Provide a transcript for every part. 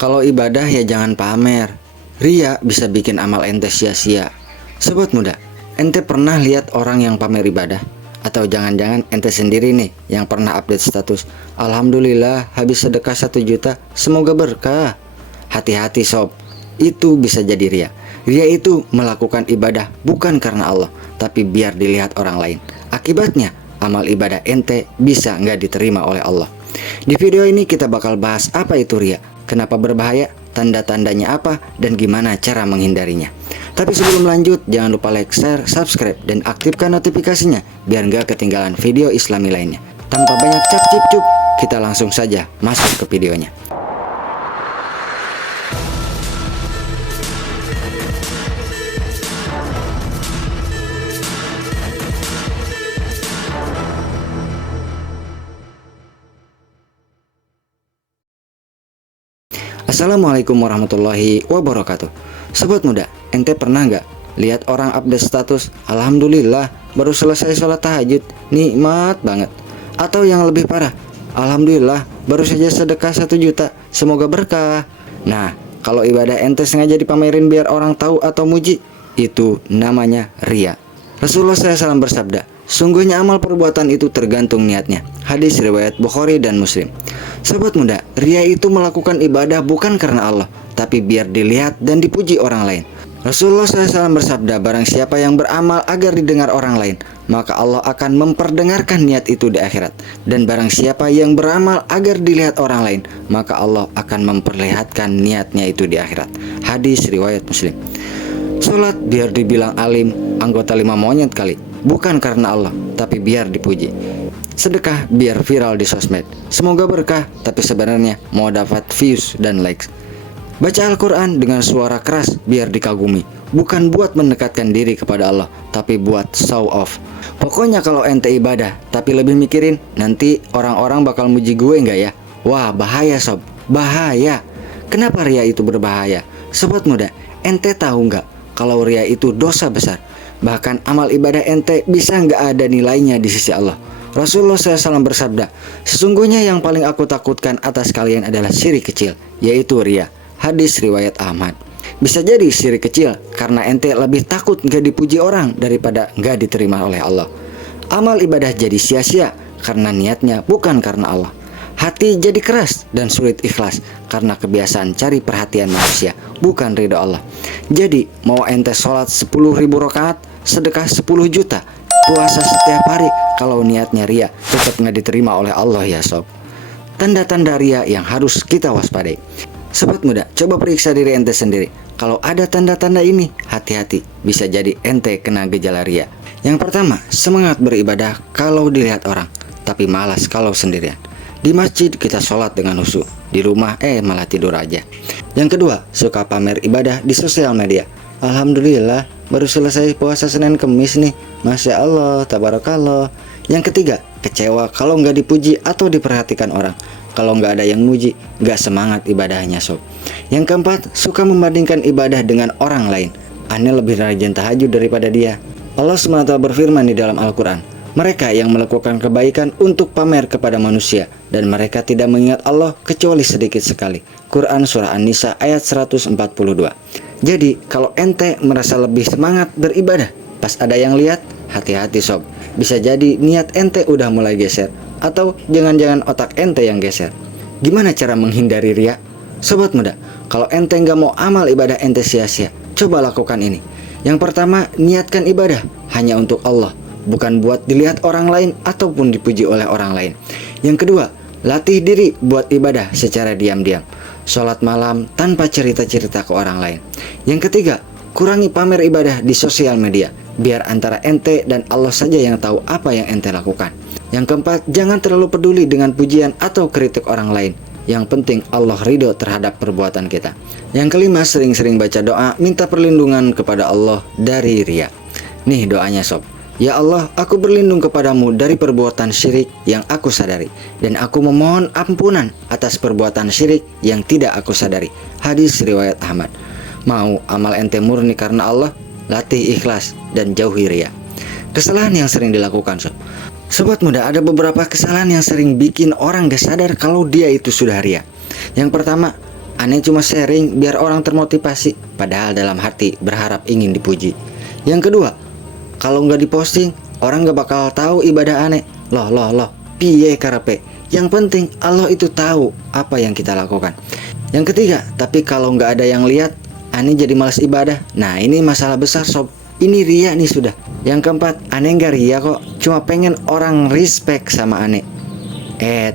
Kalau ibadah ya jangan pamer. Ria bisa bikin amal ente sia-sia. Sobat muda, ente pernah lihat orang yang pamer ibadah? Atau jangan-jangan ente sendiri nih yang pernah update status, Alhamdulillah habis sedekah 1 juta, semoga berkah. Hati-hati sob, itu bisa jadi ria. Ria itu melakukan ibadah bukan karena Allah, tapi biar dilihat orang lain. Akibatnya, amal ibadah ente bisa nggak diterima oleh Allah. Di video ini kita bakal bahas apa itu ria, kenapa berbahaya, tanda-tandanya apa, dan gimana cara menghindarinya. Tapi sebelum lanjut, jangan lupa like, share, subscribe, dan aktifkan notifikasinya biar nggak ketinggalan video islami lainnya. Tanpa banyak cap-cip-cup, kita langsung saja masuk ke videonya. Assalamualaikum warahmatullahi wabarakatuh. Sobat muda, ente pernah nggak lihat orang update status, Alhamdulillah baru selesai sholat tahajud, nikmat banget. Atau yang lebih parah, Alhamdulillah baru saja sedekah 1 juta, semoga berkah. Nah, kalau ibadah ente sengaja dipamerin biar orang tahu atau muji, itu namanya ria. Rasulullah SAW bersabda, sungguhnya amal perbuatan itu tergantung niatnya. Hadis riwayat Bukhari dan Muslim. Sobat muda, ria itu melakukan ibadah bukan karena Allah, tapi biar dilihat dan dipuji orang lain. Rasulullah SAW bersabda, barang siapa yang beramal agar didengar orang lain, maka Allah akan memperdengarkan niat itu di akhirat. Dan barang siapa yang beramal agar dilihat orang lain, maka Allah akan memperlihatkan niatnya itu di akhirat. Hadis riwayat Muslim. Sholat biar dibilang alim, anggota 5 monyet kali, bukan karena Allah, tapi biar dipuji. Sedekah biar viral di sosmed, semoga berkah, tapi sebenarnya mau dapat views dan likes. Baca Al-Quran dengan suara keras biar dikagumi, bukan buat mendekatkan diri kepada Allah, tapi buat show off. Pokoknya kalau ente ibadah, tapi lebih mikirin, nanti orang-orang bakal muji gue nggak ya? Wah, bahaya sob, bahaya. Kenapa ria itu berbahaya? Sobat muda, ente tahu nggak kalau ria itu dosa besar? Bahkan amal ibadah ente bisa nggak ada nilainya di sisi Allah. Rasulullah SAW bersabda, sesungguhnya yang paling aku takutkan atas kalian adalah syirik kecil, yaitu ria. Hadis riwayat Ahmad. Bisa jadi syirik kecil karena ente lebih takut nggak dipuji orang daripada nggak diterima oleh Allah. Amal ibadah jadi sia-sia karena niatnya bukan karena Allah. Hati jadi keras dan sulit ikhlas karena kebiasaan cari perhatian manusia, bukan ridho Allah. Jadi mau ente sholat 10.000 rakaat, sedekah 10 juta, puasa setiap hari, kalau niatnya ria tetap nggak diterima oleh Allah ya sob. Tanda-tanda ria yang harus kita waspadai. Sobat muda, coba periksa diri ente sendiri. Kalau ada tanda-tanda ini, hati-hati, bisa jadi ente kena gejala ria. Yang pertama, semangat beribadah kalau dilihat orang, tapi malas kalau sendirian. Di masjid kita sholat dengan khusyuk, di rumah malah tidur aja. Yang kedua, suka pamer ibadah di sosial media. Alhamdulillah baru selesai puasa Senin Kemis nih, Masya Allah, tabarakallah. Yang ketiga, kecewa kalau nggak dipuji atau diperhatikan orang. Kalau nggak ada yang muji, nggak semangat ibadahnya sob. Yang keempat, suka membandingkan ibadah dengan orang lain. Aneh lebih rajin tahajud daripada dia. Allah SWT berfirman di dalam Al-Quran, mereka yang melakukan kebaikan untuk pamer kepada manusia, dan mereka tidak mengingat Allah kecuali sedikit sekali. Quran Surah An-Nisa ayat 142. Jadi kalau ente merasa lebih semangat beribadah pas ada yang lihat, hati-hati sob. Bisa jadi niat ente udah mulai geser, atau jangan-jangan otak ente yang geser. Gimana cara menghindari ria? Sobat muda, kalau ente nggak mau amal ibadah ente sia-sia, coba lakukan ini. Yang pertama, niatkan ibadah hanya untuk Allah, bukan buat dilihat orang lain ataupun dipuji oleh orang lain. Yang kedua, latih diri buat ibadah secara diam-diam. Sholat malam tanpa cerita-cerita ke orang lain. Yang ketiga, kurangi pamer ibadah di sosial media, biar antara ente dan Allah saja yang tahu apa yang ente lakukan. Yang keempat, jangan terlalu peduli dengan pujian atau kritik orang lain. Yang penting Allah ridho terhadap perbuatan kita. Yang kelima, sering-sering baca doa minta perlindungan kepada Allah dari ria. Nih doanya sob. Ya Allah, aku berlindung kepadamu dari perbuatan syirik yang aku sadari, dan aku memohon ampunan atas perbuatan syirik yang tidak aku sadari. Hadis riwayat Ahmad. Mau amal ente murni karena Allah, latih ikhlas dan jauhi ria. Kesalahan yang sering dilakukan sob. Sobat muda, ada beberapa kesalahan yang sering bikin orang gak sadar kalau dia itu sudah ria. Yang pertama, Aneh cuma sharing biar orang termotivasi, padahal dalam hati berharap ingin dipuji. Yang kedua, kalau nggak diposting, orang nggak bakal tahu ibadah aneh. Loh, piye karepe? Yang penting Allah itu tahu apa yang kita lakukan. Yang ketiga, tapi kalau nggak ada yang lihat, aneh jadi malas ibadah. Nah, ini masalah besar sob. Ini ria nih sudah. Yang keempat, aneh nggak ria kok, cuma pengen orang respect sama aneh.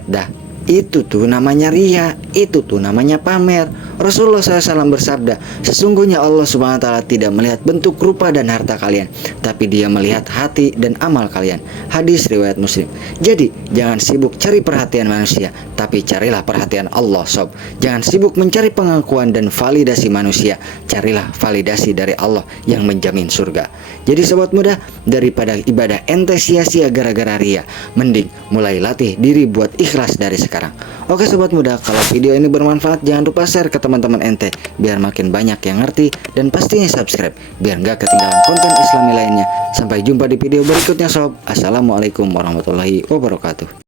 Dah, itu tuh namanya ria, itu tuh namanya pamer. Rasulullah SAW bersabda, sesungguhnya Allah Subhanahu wa Ta'ala tidak melihat bentuk, rupa, dan harta kalian, tapi Dia melihat hati dan amal kalian. Hadis riwayat Muslim. Jadi jangan sibuk cari perhatian manusia, tapi carilah perhatian Allah sob. Jangan sibuk mencari pengakuan dan validasi manusia, carilah validasi dari Allah yang menjamin surga. Jadi sobat muda, daripada ibadah ente sia-sia gara-gara ria, mending mulai latih diri buat ikhlas dari sekarang. Oke sobat muda, kalau video ini bermanfaat jangan lupa share ke teman-teman ente biar makin banyak yang ngerti, dan pastinya subscribe biar nggak ketinggalan konten islami lainnya. Sampai jumpa di video berikutnya sob. Assalamualaikum warahmatullahi wabarakatuh.